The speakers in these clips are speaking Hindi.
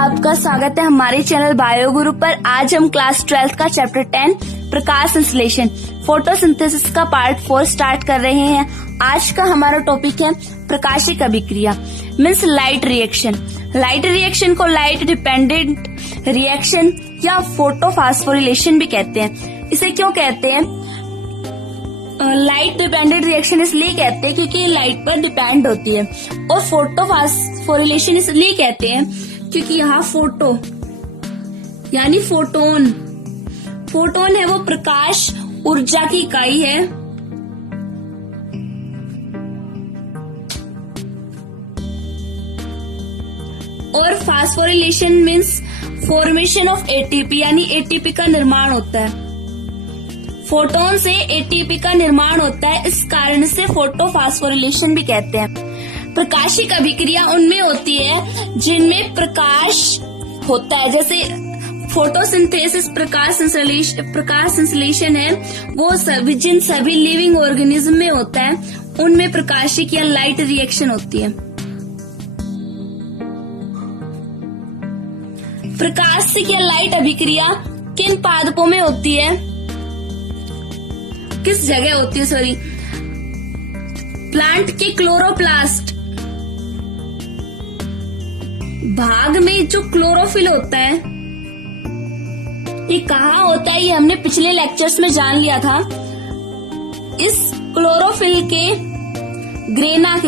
आपका स्वागत है हमारे चैनल बायो गुरु पर। आज हम क्लास 12 का चैप्टर 10 प्रकाश संश्लेषण फोटोसिंथेसिस का पार्ट 4 स्टार्ट कर रहे हैं। आज का हमारा टॉपिक है प्रकाशिक अभिक्रिया means light reaction. Light reaction को लाइट डिपेंडेंट रिएक्शन या फोटोफॉस्फोरिलेशन भी कहते हैं। इसे क्यों कहते हैं? लाइट डिपेंडेंट रिएक्शन इसलिए कहते हैं क्योंकि लाइट पर डिपेंड होती है, और फोटोफॉस्फोरिलेशन इसलिए कहते हैं क्योंकि यहाँ फोटो यानी फोटोन है वो प्रकाश ऊर्जा की इकाई है। और phosphorylation means formation of ATP यानी एटीपी का निर्माण होता है। फोटोन से एटीपी का निर्माण होता है, इस कारण से फोटोफॉस्फोरिलेशन भी कहते हैं। प्रकाशिक अभिक्रिया उनमें होती है जिनमें प्रकाश होता है, जैसे फोटोसिंथेसिस प्रकाश संश्लेषण है वो सभी लिविंग ऑर्गेनिज्म में होता है, उनमें प्रकाशिक या लाइट रिएक्शन होती है। प्रकाशिक या लाइट अभिक्रिया किन पादपों में होती है, किस जगह होती है? सॉरी, प्लांट के क्लोरोप्लास्ट भाग में जो क्लोरोफिल होता है, ये कहाँ होता है ये हमने पिछले लेक्चर्स में जान लिया था। इस क्लोरोफिल के ग्रेनम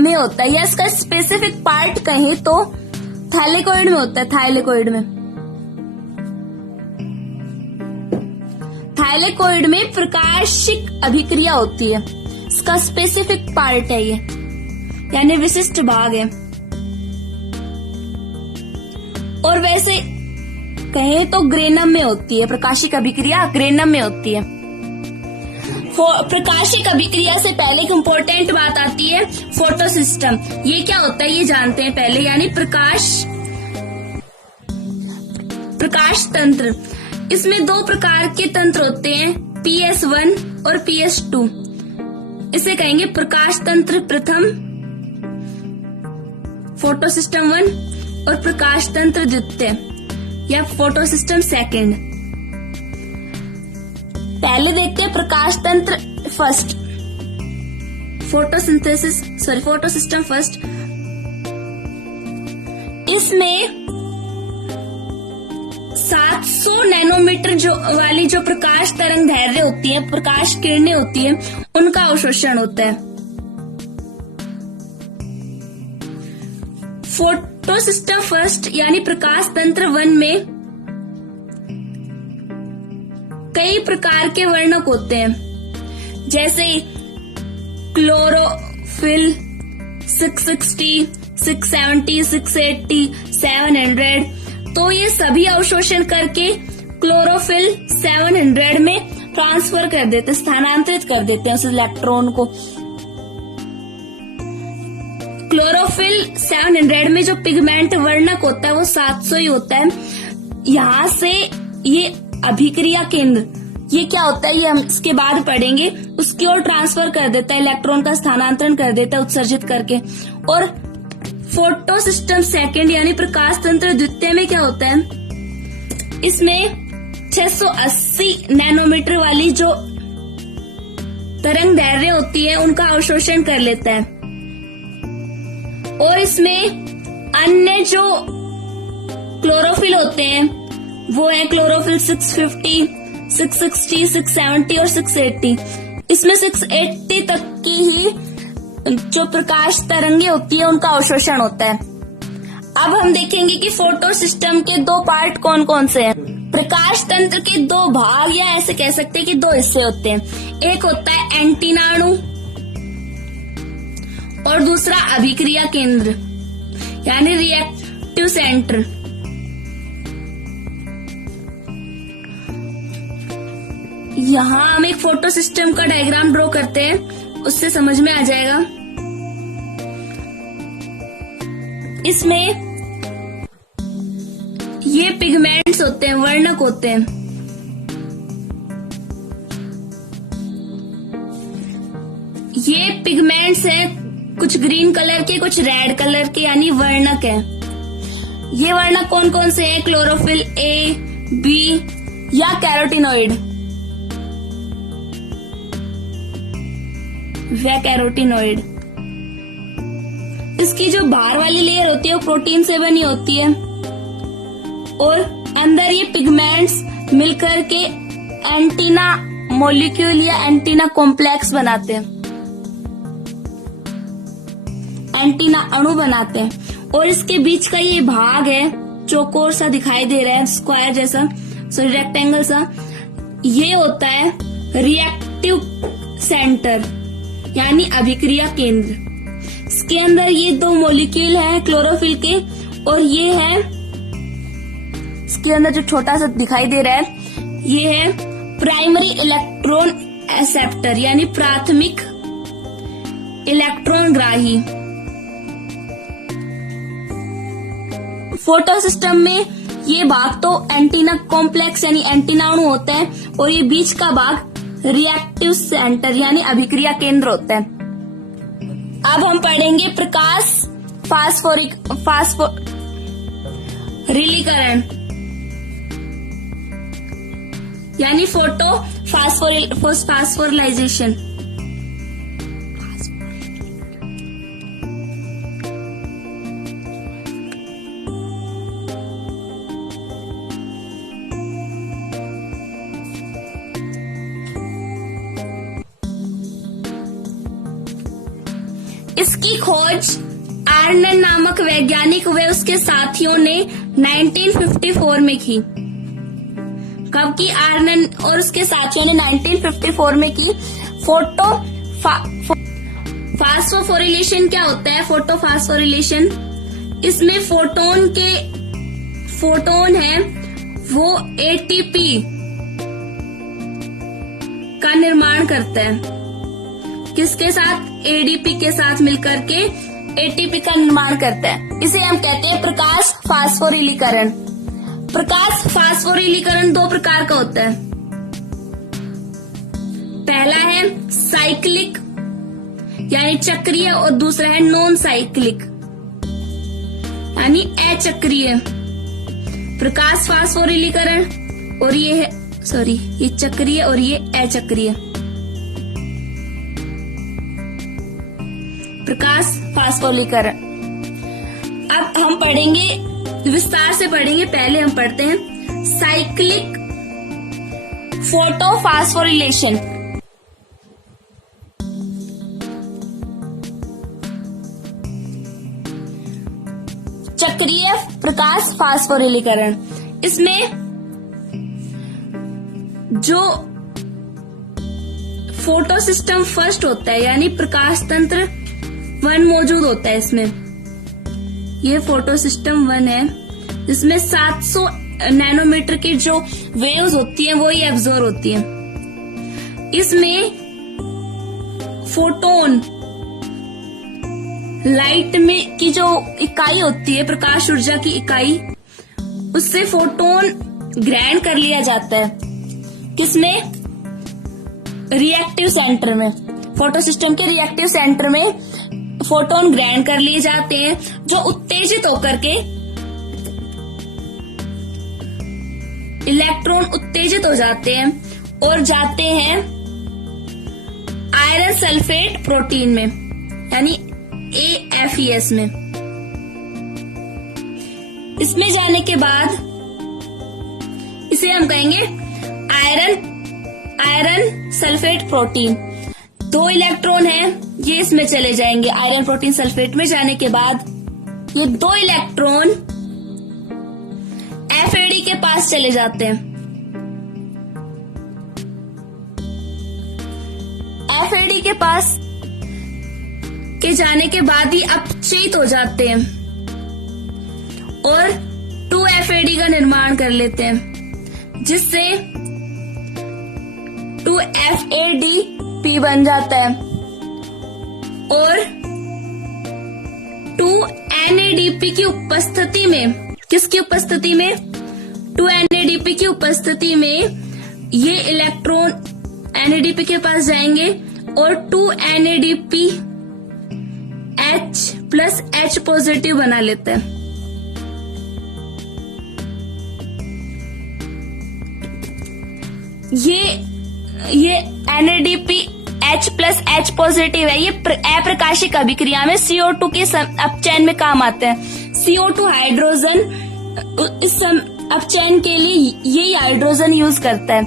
में होता है, या इसका स्पेसिफिक पार्ट कहें तो थाइलेकोइड में होता है। थाइलेकोइड में प्रकाशिक अभिक्रिया होती है, इसका स्पेसिफिक पार्ट है ये, यानी विशिष्ट भाग है। और वैसे कहें तो ग्रेनम में होती है प्रकाशिक अभिक्रिया, ग्रेनम में होती है। प्रकाशिक अभिक्रिया से पहले एक इम्पोर्टेंट बात आती है फोटोसिस्टम। ये क्या होता है ये जानते हैं पहले, यानी प्रकाश तंत्र। इसमें दो प्रकार के तंत्र होते हैं, PS1 और PS2। इसे कहेंगे प्रकाश तंत्र प्रथम फोटोसिस्टम 1 और प्रकाश तंत्र द्वितीय या फोटोसिस्टम सेकंड। पहले देखते हैं प्रकाश तंत्र फर्स्ट, फोटोसिस्टम फर्स्ट। इसमें 700 नैनोमीटर वाली जो प्रकाश तरंग दैर्ध्य होती है, प्रकाश किरणें होती है, उनका अवशोषण होता है। फोटोसिस्टम फर्स्ट यानी प्रकाश तंत्र 1 में कई प्रकार के वर्णक होते हैं, जैसे क्लोरोफिल 660, 670, 680, 700। तो ये सभी अवशोषण करके क्लोरोफिल 700 में ट्रांसफर कर देते, स्थानांतरित कर देते हैं उस इलेक्ट्रॉन को। क्लोरोफिल 700 में जो पिगमेंट वर्णक होता है वो 700 ही होता है। यहाँ से ये अभिक्रिया केंद्र, ये क्या होता है ये हम इसके बाद पढ़ेंगे, उसकी ओर ट्रांसफर कर देता है, इलेक्ट्रॉन का स्थानांतरण कर देता है उत्सर्जित करके। और फोटोसिस्टम सेकंड यानी प्रकाश तंत्र द्वितीय में क्या होता है, इसमें 680 नैनोमीटर वाली जो तरंग दैर्ध्य होती है उनका अवशोषण कर लेता है। और इसमें अन्य जो क्लोरोफिल होते हैं वो है क्लोरोफिल 650, 660, 670 और 680। इसमें 680 तक की ही जो प्रकाश तरंगे होती है उनका अवशोषण होता है। अब हम देखेंगे कि फोटो सिस्टम के दो पार्ट कौन कौन से हैं। प्रकाश तंत्र के दो भाग, या ऐसे कह सकते हैं कि दो हिस्से होते हैं। एक होता है एंटीनाणु और दूसरा अभिक्रिया केंद्र यानी रिएक्टिव सेंटर। यहाँ हम एक फोटो सिस्टम का डायग्राम ड्रॉ करते हैं, उससे समझ में आ जाएगा। इसमें ये पिगमेंट्स होते हैं, वर्णक होते हैं। ये पिगमेंट्स हैं कुछ ग्रीन कलर के, कुछ रेड कलर के, यानी वर्णक है। ये वर्णक कौन कौन से हैं? क्लोरोफिल, ए, बी या कैरोटीनॉइड? व कैरोटीनॉइड। इसकी जो बाहर वाली लेयर होती है वो प्रोटीन से बनी होती है और अंदर ये पिगमेंट्स मिलकर के एंटीना मॉलिक्यूल या एंटीना कॉम्प्लेक्स बनाते हैं, एंटीना अणु बनाते हैं। और इसके बीच का ये भाग है, चौकोर सा दिखाई दे रहा है, स्क्वायर जैसा, सॉरी रेक्टेंगल सा, ये होता है रिएक्टिव सेंटर यानी अभिक्रिया केंद्र। इसके अंदर ये दो मॉलिक्यूल हैं क्लोरोफिल के, और ये है इसके अंदर जो छोटा सा दिखाई दे रहा है ये है प्राइमरी इलेक्ट्रॉन एक्सेप्टर यानी प्राथमिक इलेक्ट्रॉन ग्राही। फोटो सिस्टम में ये भाग तो एंटीना कॉम्प्लेक्स यानी एंटीना अणु होता है और ये बीच का भाग रिएक्टिव सेंटर यानी अभिक्रिया केंद्र होता है। अब हम पढ़ेंगे प्रकाश फास्फोरिलीकरण यानी फोटो फास्फोरिलाइजेशन। इसकी खोज आर्नन नामक वैज्ञानिक व उसके साथियों ने 1954 में की। कब की? आर्नन और उसके साथियों ने 1954 में की। फास्फोरिलेशन क्या होता है? फोटो फास्फोरिलेशन, इसमें फोटोन है वो एटीपी का निर्माण करता है। किसके साथ? एडीपी के साथ मिलकर के एटीपी का निर्माण करता है। इसे हम कहते हैं प्रकाश फास्फोरिलीकरण। प्रकाश फास्फोरिलीकरण दो प्रकार का होता है। पहला है साइक्लिक यानी चक्रीय और दूसरा है नॉन साइक्लिक यानी अचक्रीय। प्रकाश फास्फोरिलीकरण और ये चक्रीय और ये अचक्रीय। प्रकाश फास्फोरिलीकरण अब हम पढ़ेंगे, विस्तार से पढ़ेंगे। पहले हम पढ़ते हैं साइक्लिक फोटोफास्फोरिलेशन। चक्रीय प्रकाश फास्फोरिलीकरण, इसमें जो फोटो सिस्टम फर्स्ट होता है यानी प्रकाश तंत्र 1 मौजूद होता है। इसमें ये फोटो सिस्टम 1 है जिसमें 700 नैनोमीटर की जो वेव्स होती हैं वो ही एब्जॉर्ब होती हैं। इसमें फोटोन लाइट में की जो इकाई होती है, प्रकाश ऊर्जा की इकाई, उससे फोटोन ग्रहण कर लिया जाता है। किसमें? रिएक्टिव सेंटर में। फोटो सिस्टम के रिएक्टिव सेंटर में फोटोन ग्रहण कर लिए जाते हैं जो उत्तेजित होकर के इलेक्ट्रॉन उत्तेजित हो जाते हैं और जाते हैं आयरन सल्फेट प्रोटीन में यानी AFES में। इसमें जाने के बाद इसे हम कहेंगे आयरन सल्फेट प्रोटीन। 2 इलेक्ट्रॉन है, ये इसमें चले जाएंगे। आयरन प्रोटीन सल्फेट में जाने के बाद ये 2 इलेक्ट्रॉन FAD के पास चले जाते हैं। FAD के पास के जाने के बाद ही अपचयित हो जाते हैं और 2FAD का निर्माण कर लेते हैं जिससे 2FADP बन जाता है और 2NADP की उपस्थिति में, किसकी उपस्थिति में? 2NADP की उपस्थिति में ये इलेक्ट्रॉन NADP के पास जाएंगे और 2NADP H+ H+ बना लेते हैं। ये NADP H+ H+ है। ये अप्रकाशिक अभिक्रिया में CO2 के अपचयन में काम आते हैं। CO2 हाइड्रोजन इस अपचयन के लिए यही हाइड्रोजन यूज करता है।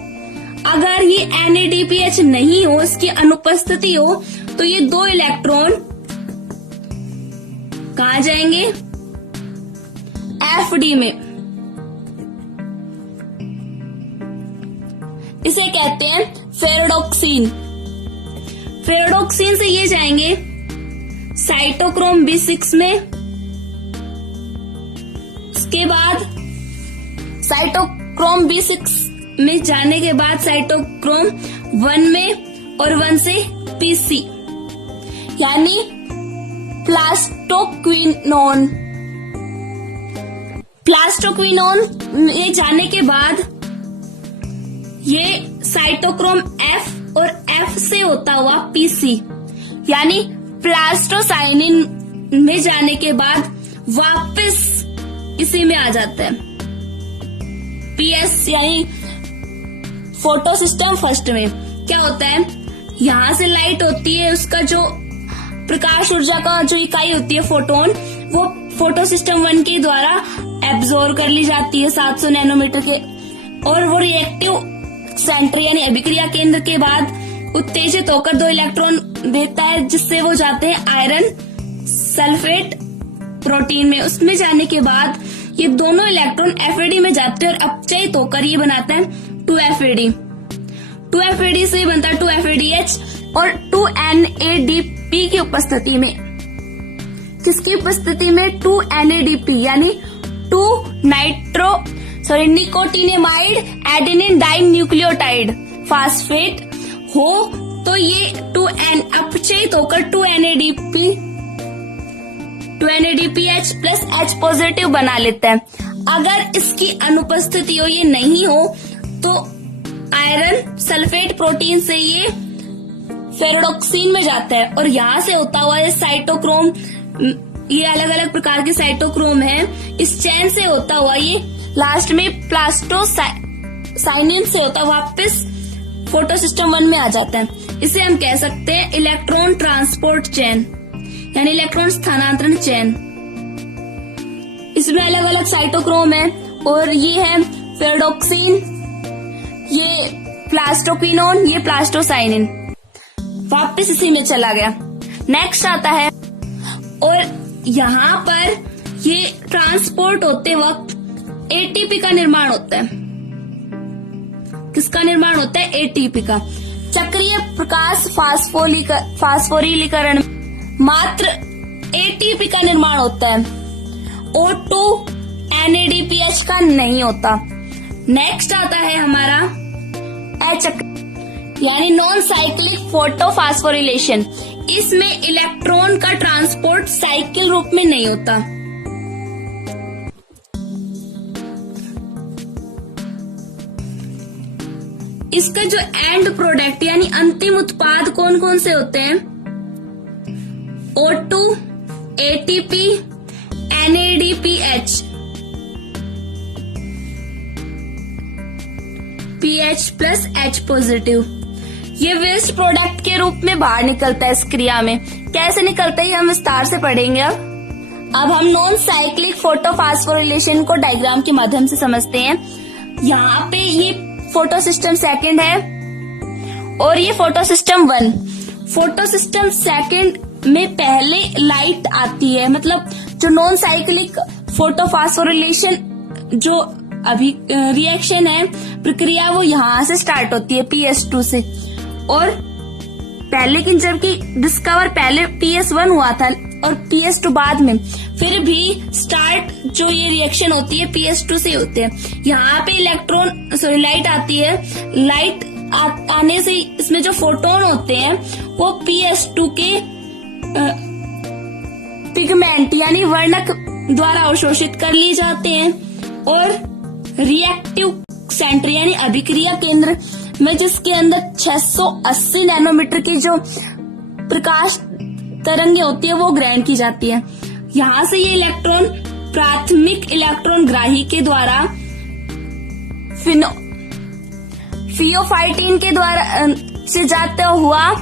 अगर ये NADPH नहीं हो, इसकी अनुपस्थिति हो, तो ये 2 इलेक्ट्रॉन कहाँ जाएंगे? FD में। इसे कहते हैं फेरोडोक्सिन। फेरोडोक्सिन से ये जाएंगे साइटोक्रोम B6 में। इसके बाद साइटोक्रोम B6 में जाने के बाद साइटोक्रोम 1 में और 1 से PC यानी प्लास्टोक्विनोन। प्लास्टोक्विनोन ये जाने के बाद ये साइटोक्रोम F और F से होता हुआ PC यानी प्लास्टोसाइनिन में जाने के बाद वापस इसी में आ जाता है PS यानी फोटो सिस्टम फर्स्ट में। क्या होता है? यहाँ से लाइट होती है, उसका जो प्रकाश ऊर्जा का जो इकाई होती है फोटोन, वो फोटो सिस्टम 1 के द्वारा एब्जॉर्ब कर ली जाती है 700 नैनोमीटर के, और वो रिएक्टिव सेंटर यानी अभिक्रिया केंद्र के बाद उत्तेजित होकर 2 इलेक्ट्रॉन देता है, जिससे वो जाते हैं आयरन सल्फेट प्रोटीन में। उसमें जाने के बाद ये दोनों इलेक्ट्रॉन FAD में जाते हैं और अपचयित होकर ये बनाता है 2FAD। 2FAD से बनता है 2FADH और 2NADP की उपस्थिति में। किसकी उपस्थिति में? 2NADP यानी निकोटिनेमाइड एडेनिन डाइन्यूक्लियोटाइड फास्फेट हो, तो ये 2N अपचयित होकर 2NADPH+ H+ बना लेता है। अगर इसकी अनुपस्थिति हो, ये नहीं हो, तो आयरन सल्फेट प्रोटीन से ये फेरोडोक्सिन में जाता है और यहाँ से होता हुआ ये साइटोक्रोम, ये अलग अलग प्रकार के साइटोक्रोम है, इस चैन से होता हुआ ये लास्ट में प्लास्टोसाइनिन से होता वापस फोटो सिस्टम 1 में आ जाता है। इसे हम कह सकते हैं इलेक्ट्रॉन ट्रांसपोर्ट चेन यानी इलेक्ट्रॉन स्थानांतरण चैन। इसमें अलग अलग साइटोक्रोम है और ये है फेरोडोक्सिन, ये प्लास्टोक्विनोन, ये प्लास्टोसाइनिन। वापस इसी में चला गया। नेक्स्ट आता है और यहाँ पर ये ट्रांसपोर्ट होते वक्त ATP का निर्माण होता है। किसका निर्माण होता है? ATP का। चक्रीय प्रकाश फास्फोरिलीकरण मात्र ATP का निर्माण होता है, O2 NADPH का नहीं होता। नेक्स्ट आता है हमारा अचक्र यानी नॉन साइक्लिक फोटोफॉस्फोरिलेशन। इसमें इलेक्ट्रॉन का ट्रांसपोर्ट साइकिल रूप में नहीं होता। इसका जो एंड प्रोडक्ट यानी अंतिम उत्पाद कौन कौन से होते हैं? O2 ATP NADPH PH+ H+। ये वेस्ट प्रोडक्ट के रूप में बाहर निकलता है इस क्रिया में। कैसे निकलता है हम विस्तार से पढ़ेंगे। अब हम नॉन साइक्लिक फोटोफॉस्फोरिलेशन को डायग्राम के माध्यम से समझते हैं। यहाँ पे ये फोटो सिस्टम सेकंड है और ये photo system 1। Photo system second में पहले लाइट आती है, मतलब जो नॉन साइक्लिक फोटोफॉस्फोरिलेशन जो अभी रिएक्शन है, प्रक्रिया, वो यहाँ से स्टार्ट होती है PS2 से। और पहले लेकिन जबकि डिस्कवर पहले PS1 हुआ था और PS2 बाद में, फिर भी स्टार्ट जो ये रिएक्शन होती है PS2 से होते हैं। यहाँ पे लाइट आती है। लाइट आने से इसमें जो फोटोन होते हैं वो PS2 के पिगमेंट यानी वर्णक द्वारा अवशोषित कर लिए जाते हैं और रिएक्टिव सेंटर यानी अभिक्रिया केंद्र में, जिसके अंदर 680 नैनोमीटर की जो प्रकाश तरंगे होती है वो ग्रहण की जाती है। यहाँ से ये इलेक्ट्रॉन प्राथमिक इलेक्ट्रॉन ग्राही के द्वारा फियोफाइटिन के द्वारा से जाता हुआ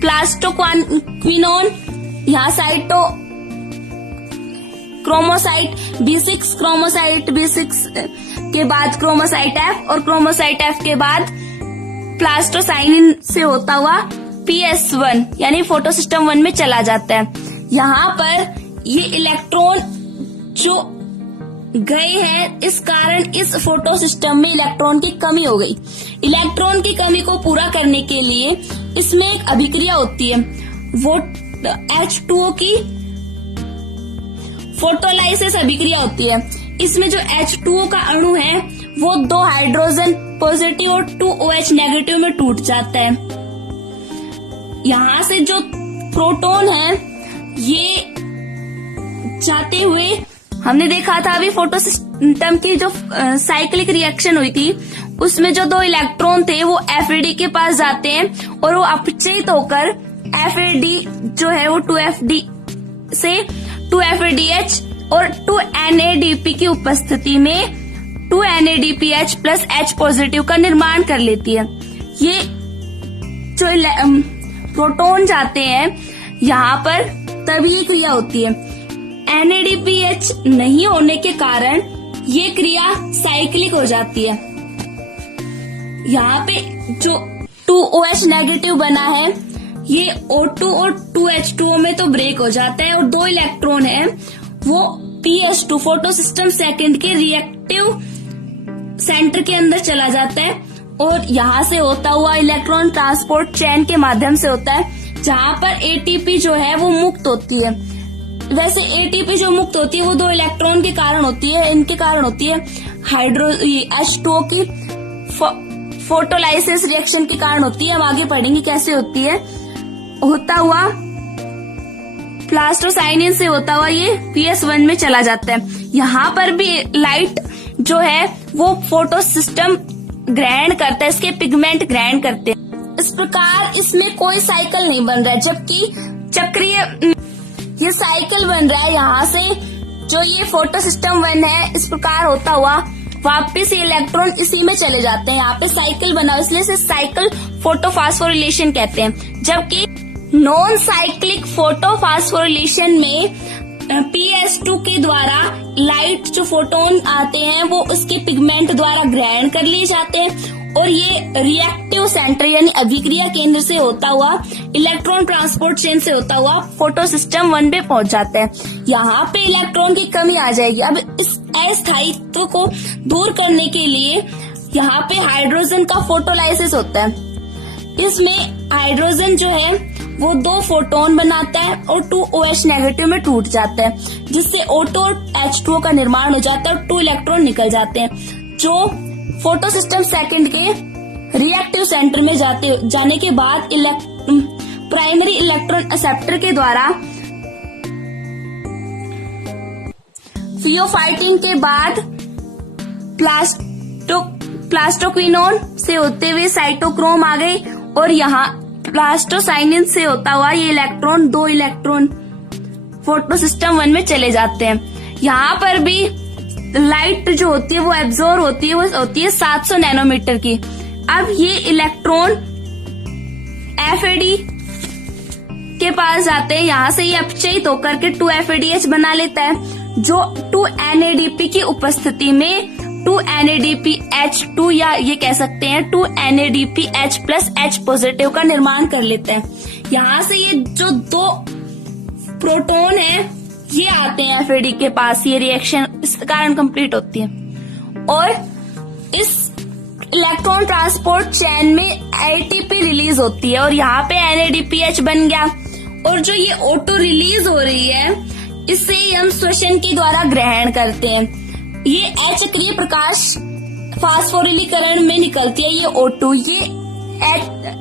प्लास्टोक्विनोन, यहाँ साइटो क्रोमोसाइट B6, क्रोमोसाइट B6 के बाद क्रोमोसाइट F और क्रोमोसाइट F के बाद प्लास्टोसाइनिन से होता हुआ PS1 यानी फोटो सिस्टम 1 में चला जाता है। यहाँ पर ये इलेक्ट्रॉन जो गए हैं, इस कारण इस फोटो सिस्टम में इलेक्ट्रॉन की कमी हो गई। इलेक्ट्रॉन की कमी को पूरा करने के लिए इसमें एक अभिक्रिया होती है, वो H2O की फोटोलाइसिस अभिक्रिया होती है। इसमें जो H2O का अणु है वो 2 हाइड्रोजन पॉजिटिव और 2 OH नेगेटिव में टूट जाता है। यहाँ से जो प्रोटॉन है ये जाते हुए, हमने देखा था अभी फोटो सिस्टम की जो साइक्लिक रिएक्शन हुई थी उसमें जो 2 इलेक्ट्रॉन थे वो FAD के पास जाते हैं और वो अपचयित होकर FAD जो है वो 2FD से 2FADH और 2NADP की उपस्थिति में 2NADPH प्लस H पॉजिटिव का निर्माण कर लेती है। ये जो प्रोटॉन जाते हैं यहाँ पर तभी ये क्रिया होती है। NADPH नहीं होने के कारण ये क्रिया साइक्लिक हो जाती है। यहाँ पे जो 2OH नेगेटिव बना है ये O2 और 2H2O में तो ब्रेक हो जाता है और 2 इलेक्ट्रॉन है वो PS2 फोटो सिस्टम सेकंड के रिएक्टिव सेंटर के अंदर चला जाता है और यहाँ से होता हुआ इलेक्ट्रॉन ट्रांसपोर्ट चेन के माध्यम से होता है, जहाँ पर ATP जो है वो मुक्त होती है। वैसे ATP जो मुक्त होती है वो 2 इलेक्ट्रॉन के कारण होती है, इनके कारण होती है H2O की फोटोलाइसिस रिएक्शन के कारण होती है। हम आगे पढ़ेंगे कैसे होती है। होता हुआ प्लास्टोसाइनिन से होता हुआ ये PS1 में चला जाता है। यहाँ पर भी लाइट जो है वो फोटो सिस्टम ग्रहण करता है, इसके पिगमेंट ग्रहण करते हैं। इस प्रकार इसमें कोई साइकिल नहीं बन रहा है, जबकि चक्रीय ये साइकिल बन रहा है। यहाँ से जो ये फोटो सिस्टम 1 है इस प्रकार होता हुआ वापस ये इलेक्ट्रॉन इसी में चले जाते हैं। यहाँ पे साइकिल बना, इसलिए इसे साइकिल फोटोफॉस्फोरिलेशन कहते हैं। जबकि नॉन साइक्लिक फोटोफॉस्फोरिलेशन में PS2 के द्वारा लाइट जो फोटोन आते हैं वो उसके पिगमेंट द्वारा ग्रहण कर लिए जाते हैं और ये रिएक्टिव सेंटर यानी अभिक्रिया केंद्र से होता हुआ इलेक्ट्रॉन ट्रांसपोर्ट चेन से होता हुआ फोटो सिस्टम 1 पे पहुंच जाता है। यहाँ पे इलेक्ट्रॉन की कमी आ जाएगी। अब इस अस्थायित्व को दूर करने के लिए यहाँ पे हाइड्रोजन का फोटोलाइसिस होता है। इसमें हाइड्रोजन जो है वो 2 फोटोन बनाता है और 2 OH नेगेटिव में टूट जाता है, जिससे O2 और H2O का निर्माण हो जाता है और 2 इलेक्ट्रॉन निकल जाते हैं, जो फोटो सिस्टम सेकंड के रिएक्टिव सेंटर में जाने के बाद प्राइमरी इलेक्ट्रॉन एक्सेप्टर के द्वारा फियोफाइटिन के बाद प्लास्टोक्विनोन से होते हुए साइटोक्रोम आ गई और यहाँ प्लास्टोसाइनिन से होता हुआ ये इलेक्ट्रॉन 2 इलेक्ट्रॉन फोटो सिस्टम 1 में चले जाते हैं। यहाँ पर भी लाइट जो होती है वो एब्जॉर्ब होती है, वो होती है 700 नैनोमीटर की। अब ये इलेक्ट्रॉन FAD के पास जाते हैं, यहाँ से ये अपचयित होकर के 2FADH बना लेता है, जो 2NADP की उपस्थिति में 2NADPH2 या ये कह सकते हैं 2NADPH प्लस H पॉजिटिव का निर्माण कर लेते हैं। यहाँ से ये जो 2 प्रोटॉन है ये आते हैं FAD के पास, ये रिएक्शन इस कारण कंप्लीट होती है और इस इलेक्ट्रॉन ट्रांसपोर्ट चेन में ATP रिलीज होती है और यहाँ पे NADPH बन गया और जो ये O2 रिलीज हो रही है इससे हम श्वसन के द्वारा ग्रहण करते हैं। ये अचक्रीय प्रकाश फास्फोरिलीकरण में निकलती है, ये O2 ये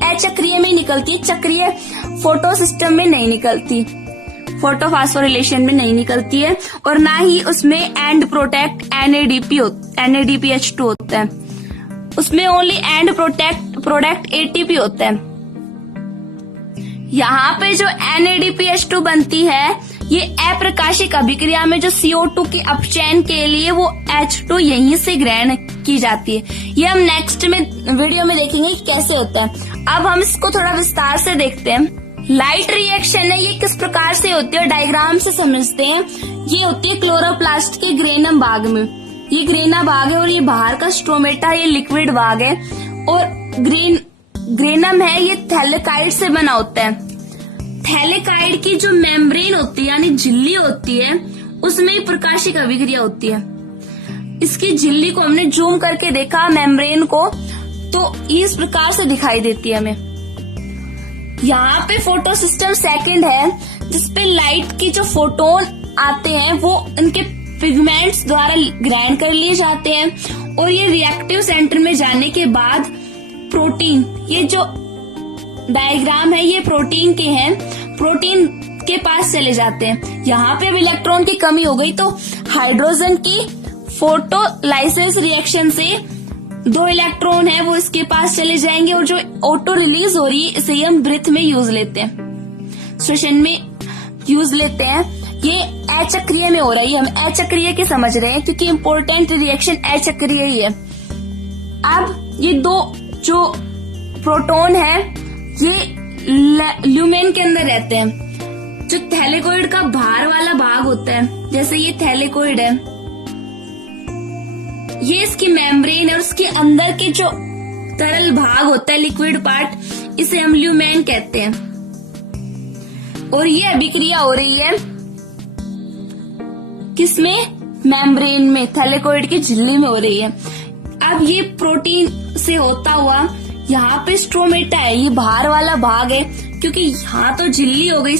अचक्रीय में निकलती है, चक्रीय फोटो सिस्टम में नहीं निकलती, फोटो फास्फोरिलेशन में नहीं निकलती है और ना ही उसमें एंड प्रोटेक्ट NADPH2 होता है, उसमें ओनली एंड प्रोडक्ट ATP होता है। यहाँ पे जो NADPH2 बनती है ये अप्रकाशिक अभिक्रिया में जो CO2 की अपचयन के लिए वो H2 यहीं से ग्रहण की जाती है। ये हम नेक्स्ट में वीडियो में देखेंगे कि कैसे होता है। अब हम इसको थोड़ा विस्तार से देखते हैं। लाइट रिएक्शन है, ये किस प्रकार से होती है डायग्राम से समझते हैं। ये होती है क्लोरोप्लास्ट के ग्रेनम भाग में। ये ग्रेना भाग है और ये बाहर का स्ट्रोमेटा ये लिक्विड भाग है और ग्रेनम है ये थैलेकाइड से बना होता है। थैलेकाइड की जो मेम्ब्रेन होती है यानी झिल्ली होती है उसमें ही प्रकाशिक अभिक्रिया होती है। इसकी झिल्ली को हमने जूम करके देखा मेम्ब्रेन को तो इस प्रकार से दिखाई देती है हमें। यहाँ पे फोटो सिस्टम सेकंड है जिसपे लाइट की जो फोटोन आते हैं वो इनके पिगमेंट्स द्वारा ग्रहण कर लिए जाते हैं और ये रिएक्टिव सेंटर में जाने के बाद प्रोटीन, ये जो डायग्राम है ये प्रोटीन के हैं, प्रोटीन के पास चले जाते हैं। यहाँ पे अब इलेक्ट्रॉन की कमी हो गई तो हाइड्रोजन की फोटोलाइसिस रिएक्शन से 2 इलेक्ट्रॉन है वो इसके पास चले जाएंगे और जो ऑटो रिलीज हो रही है इसे हम ब्रेथ में यूज लेते हैं, श्वसन में यूज लेते हैं। ये अचक्रीय में हो रहा है, ये हम अचक्रीय के समझ रहे हैं क्योंकि इम्पोर्टेंट रिएक्शन अचक्रीय ही है। अब ये 2 जो प्रोटॉन है ये ल्यूमेन के अंदर रहते हैं। जो थैलेकोइड का बाहर वाला भाग होता है, जैसे ये थैलेकोइड है, ये इसकी मेम्ब्रेन है, उसके अंदर के जो तरल भाग होता है लिक्विड पार्ट, इसे हम ल्यूमेन कहते हैं। और ये अभिक्रिया हो रही है किसमें? मेम्ब्रेन में, थैलेकोइड की झिल्ली में हो रही है। अब ये प्रोटीन से होता हुआ यहाँ पे स्ट्रोमेटा है, ये बाहर वाला भाग है क्योंकि यहाँ तो झिल्ली हो गई,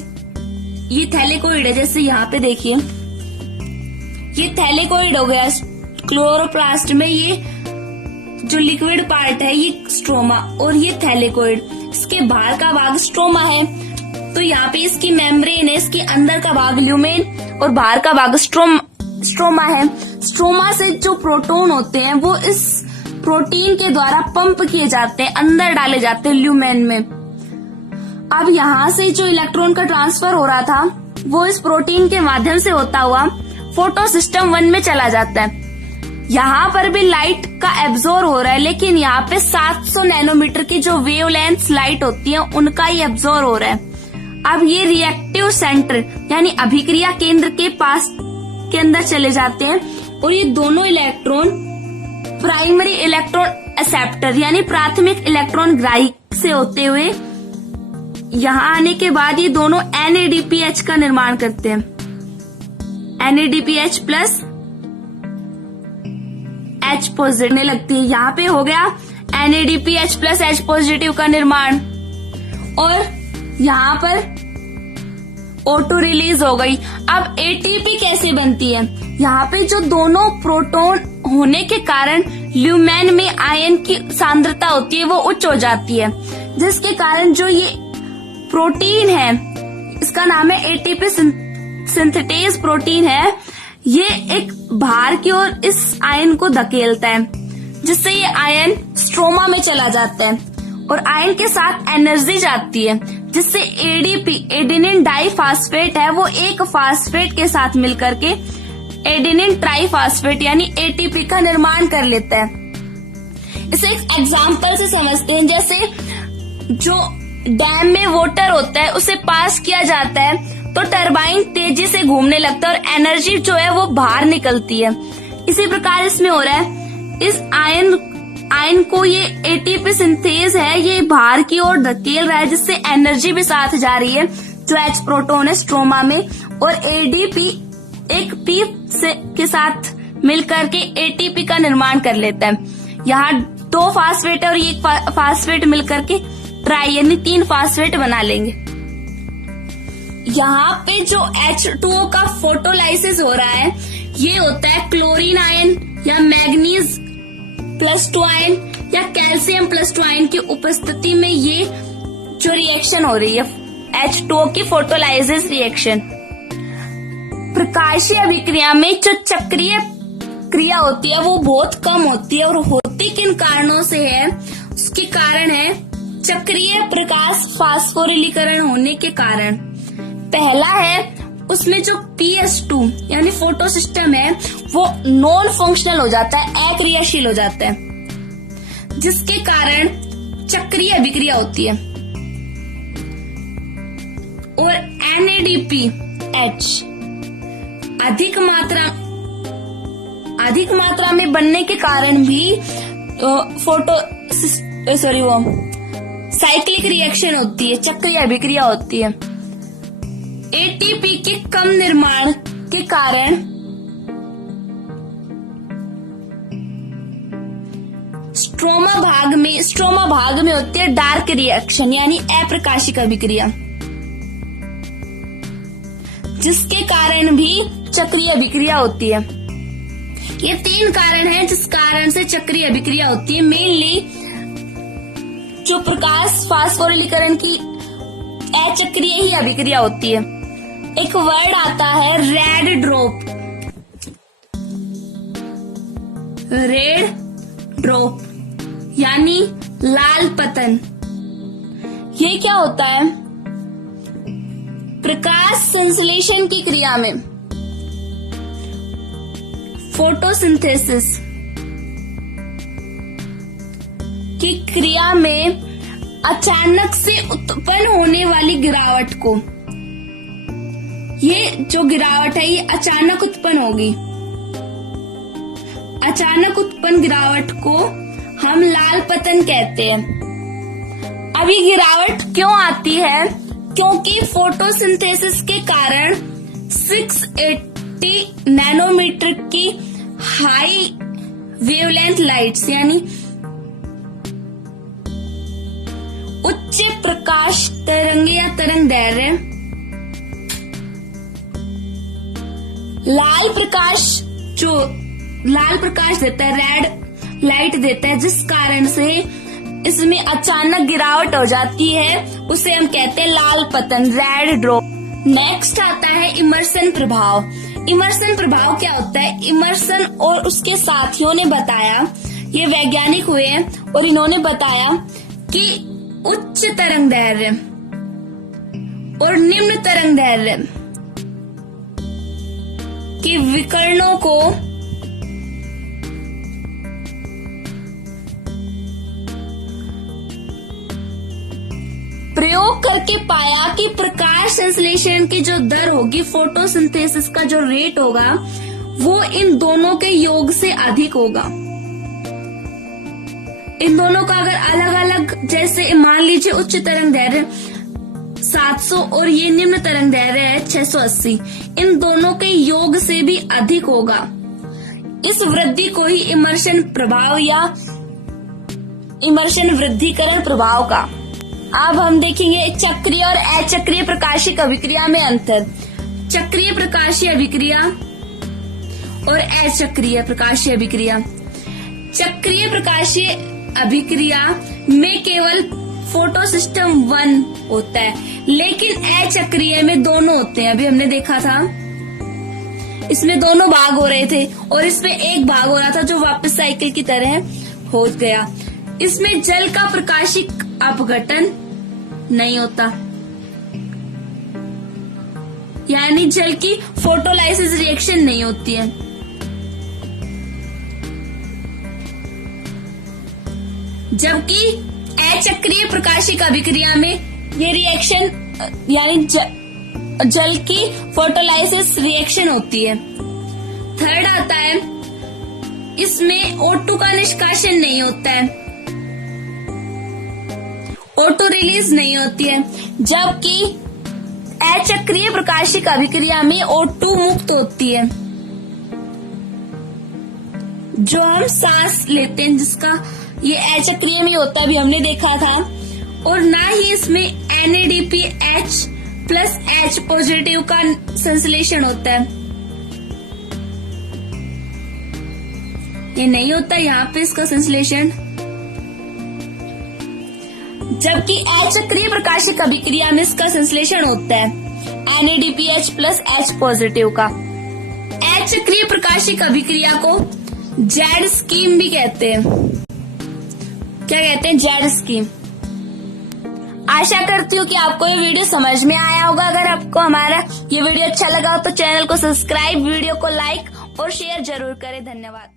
ये थैलेकोइड है। जैसे यहाँ पे देखिए ये थैलेकोइड हो गया, क्लोरोप्लास्ट में ये जो लिक्विड पार्ट है ये स्ट्रोमा और ये थैलेकोइड, इसके बाहर का भाग स्ट्रोमा है। तो यहाँ पे इसकी मेम्ब्रेन है, इसके अंदर का भाग ल्यूमेन और बाहर का भाग स्ट्रोमा है। स्ट्रोमा से जो प्रोटॉन होते हैं वो इस प्रोटीन के द्वारा पंप किए जाते हैं, अंदर डाले जाते हैं ल्यूमेन में। अब यहाँ से जो इलेक्ट्रॉन का ट्रांसफर हो रहा था वो इस प्रोटीन के माध्यम से होता हुआ फोटो सिस्टम 1 में चला जाता है। यहाँ पर भी लाइट का एब्जॉर्ब हो रहा है लेकिन यहाँ पे 700 नैनोमीटर की जो वेवलेंथ लाइट होती है उनका ही एब्जॉर्ब हो रहा है। अब ये रिएक्टिव सेंटर यानी अभिक्रिया केंद्र के पास के अंदर चले जाते हैं और ये दोनों इलेक्ट्रॉन प्राइमरी इलेक्ट्रॉन एक्सेप्टर यानी प्राथमिक इलेक्ट्रॉन ग्राही से होते हुए यहाँ आने के बाद ये दोनों NADPH का निर्माण करते हैं। NADPH प्लस H पॉजिटिव लगती है। यहाँ पे हो गया NADPH प्लस H पॉजिटिव का निर्माण और यहाँ पर ऑटो रिलीज हो गई। अब ATP कैसे बनती है? यहाँ पे जो दोनों प्रोटॉन होने के कारण ल्यूमेन में आयन की सांद्रता होती है वो उच्च हो जाती है, जिसके कारण जो ये प्रोटीन है इसका नाम है ATP सिंथेटेज प्रोटीन है, ये एक बाहर की ओर इस आयन को धकेलता है जिससे ये आयन स्ट्रोमा में चला जाता है और आयन के साथ एनर्जी जाती है जिससे ADP एडेनिन डाइफास्फेट है वो एक फास्फेट के साथ मिलकर के एडेनिन ट्राइफास्फेट यानी ATP का निर्माण कर लेता है। इसे एक एग्जाम्पल से समझते हैं। जैसे जो डैम में वाटर होता है उसे पास किया जाता है तो टरबाइन तेजी से घूमने लगता है और एनर्जी जो है वो बाहर निकलती है। इसी प्रकार इसमें हो रहा है, इस आयन को ये ATP सिंथेज है ये बाहर की ओर धकेल रहा है जिससे एनर्जी भी साथ जा रही है जो H प्रोटॉन है स्ट्रोमा में और ADP एक P के साथ मिलकर के ATP का निर्माण कर लेता है। यहाँ 2 फास्फेट और एक फास्फेट मिलकर के ट्राई यानी 3 फास्फेट बना लेंगे। यहाँ पे जो H2O का फोटोलाइसिस हो रहा है ये होता है क्लोरीन आयन या मैग्नीज +2 आयन या कैल्शियम +2 आयन की उपस्थिति में ये जो रिएक्शन हो रही है H2O की फोटोलाइसिस रिएक्शन। प्रकाशीय अभिक्रिया में जो चक्रीय क्रिया होती है वो बहुत कम होती है और होती किन कारणों से है? उसके कारण है चक्रीय प्रकाश फास्फोरिलीकरण होने के कारण। पहला है, उसमें जो PS2 यानी फोटो सिस्टम है वो नॉन फंक्शनल हो जाता है, अक्रियाशील हो जाता है, जिसके कारण चक्रीय अभिक्रिया होती है। और NADPH अधिक मात्रा में बनने के कारण भी साइक्लिक रिएक्शन होती है, चक्रीय अभिक्रिया होती है। ATP के कम निर्माण के कारण स्ट्रोमा भाग में होती है डार्क रिएक्शन यानी अप्रकाशिक अभिक्रिया, जिसके कारण भी चक्रीय अभिक्रिया होती है। ये 3 कारण हैं जिस कारण से चक्रीय अभिक्रिया होती है। मेनली जो प्रकाश फास्फोरिलीकरण की अचक्रीय ही अभिक्रिया होती है। एक वर्ड आता है रेड ड्रॉप यानी लाल पतन। ये क्या होता है? प्रकाश संश्लेषण की क्रिया में, फोटोसिंथेसिस की क्रिया में अचानक से उत्पन्न होने वाली गिरावट को, ये जो गिरावट है ये अचानक उत्पन्न होगी। अचानक उत्पन्न गिरावट को हम लाल पतन कहते हैं। अब ये गिरावट क्यों आती है? क्योंकि फोटोसिंथेसिस के कारण 680 नैनोमीटर की हाई वेवलेंथ लाइट्स यानी उच्च प्रकाश तरंग या तरंग दैर्घ्य लाल प्रकाश देता है, रेड लाइट देता है, जिस कारण से इसमें अचानक गिरावट हो जाती है, उसे हम कहते हैं लाल पतन, रेड ड्रॉप। नेक्स्ट आता है इमर्सन प्रभाव। इमर्सन प्रभाव क्या होता है? इमर्सन और उसके साथियों ने बताया, ये वैज्ञानिक हुए हैं और इन्होंने बताया कि उच्च तरंग दैर्घ्य और निम्न तरंग दैर्घ्य के विकिरणों को प्रयोग करके पाया कि प्रकाश संश्लेषण की जो दर होगी, फोटोसिंथेसिस का जो रेट होगा, वो इन दोनों के योग से अधिक होगा। इन दोनों का अगर अलग अलग, जैसे मान लीजिए उच्च तरंग दैर्घ्य 700 और ये निम्न तरंग दैर्घ्य है 680, इन दोनों के योग से भी अधिक होगा। इस वृद्धि को ही इमर्शन प्रभाव या इमर्शन वृद्धिकरण प्रभाव का। अब हम देखेंगे चक्रीय और अचक्रीय प्रकाशिक अभिक्रिया में अंतर। चक्रीय प्रकाशीय अभिक्रिया और अचक्रीय प्रकाशीय अभिक्रिया। चक्रीय प्रकाशीय अभिक्रिया में केवल फोटो सिस्टम 1 होता है, लेकिन अचक्रीय में दोनों होते हैं। अभी हमने देखा था, इसमें दोनों भाग हो रहे थे और इसमें एक भाग हो रहा था जो वापस साइकिल की तरह हो गया। इसमें जल का प्रकाशिक अपघटन नहीं होता, यानी जल की फोटोलाइसिस रिएक्शन नहीं होती है। जबकि अचक्रीय प्रकाशिक अभिक्रिया में ये रिएक्शन यानी जल की फोटोलाइसिस रिएक्शन होती है। थर्ड आता है, इसमें O2 का निष्कासन नहीं होता है, O2 रिलीज नहीं होती है, जबकि अचक्रीय प्रकाशिक अभिक्रिया में O2 मुक्त होती है, जो हम सांस लेते हैं, जिसका ये अचक्रिय में होता है, अभी हमने देखा था। और ना ही इसमें NADPH प्लस H पॉजिटिव का संश्लेषण होता है, ये नहीं होता यहाँ पे इसका संश्लेषण। जबकि अचक्रीय प्रकाशिक अभिक्रिया में इसका संश्लेषण होता है NADPH प्लस H पॉजिटिव का। अचक्रीय प्रकाशिक अभिक्रिया को जेड स्कीम भी कहते हैं। क्या कहते हैं? Z scheme. आशा करती हूँ कि आपको ये वीडियो समझ में आया होगा। अगर आपको हमारा ये वीडियो अच्छा लगा हो तो चैनल को सब्सक्राइब, वीडियो को लाइक और शेयर जरूर करें। धन्यवाद।